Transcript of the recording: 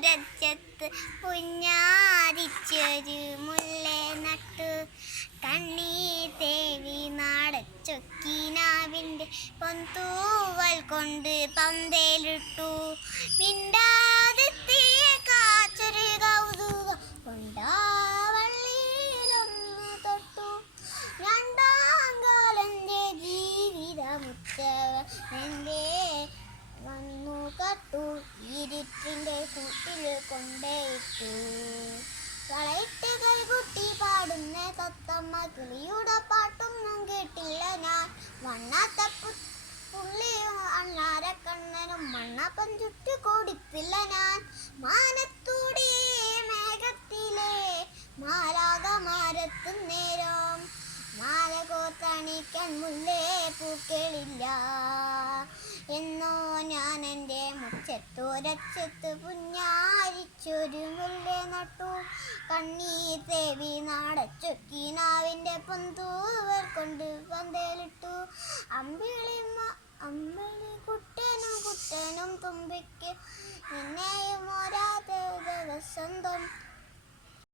മുറ്റത്തോരച്ചത്ത് കുഞ്ഞാതിച്ചൊരു മുല്ല നട്ടു. കണ്ണീ തേവി നാടച്ചൊക്കിനാവിന്റെ പൊന്തൂവൽ കൊണ്ട് പന്തേലിട്ടു. മിണ്ടാതെത്തിയ കാച്ചൊരു കൗതുക കൊണ്ടാവള്ളിയിലൊന്ന് തൊട്ടു. രണ്ടാം കാലന്റെ ജീവിതമുറ്റവന്റെ വന്നു കൂട്ടിൽ കൊണ്ടേയിട്ടു കളയിട്ട് കൈകുട്ടി പാടുന്ന തത്തമ്മ കിളിയുടെ പാട്ടൊന്നും കേട്ടില്ല ഞാൻ. വണ്ണാത്ത പു- പുള്ളിയും അണ്ണാര കണ്ണനും മണ്ണപ്പം ചുറ്റു കൊടുത്തില്ല ഞാൻ. മാനത്തൂടെ മേഘത്തിലെ മാലാകമാരത്തും നേരം മാല കോർത്തണിക്കാൻ മുല്ലേ പൂക്കളില്ല. എന്നോ ഞാൻ എന്റെ മുറ്റത്തോരച്ചത്ത് പുഞ്ഞാരിച്ചൊരു മുല്ല നട്ടു. കണ്ണീർ തേവി നാടച്ചൊക്കിനാവിന്റെ പൊന്തൂവർ കൊണ്ട് പന്തലിട്ടു അമ്പിളി അമ്പിളി കുട്ടനും കുട്ടനും തുമ്പിക്ക് നിന്നെയും വസന്തം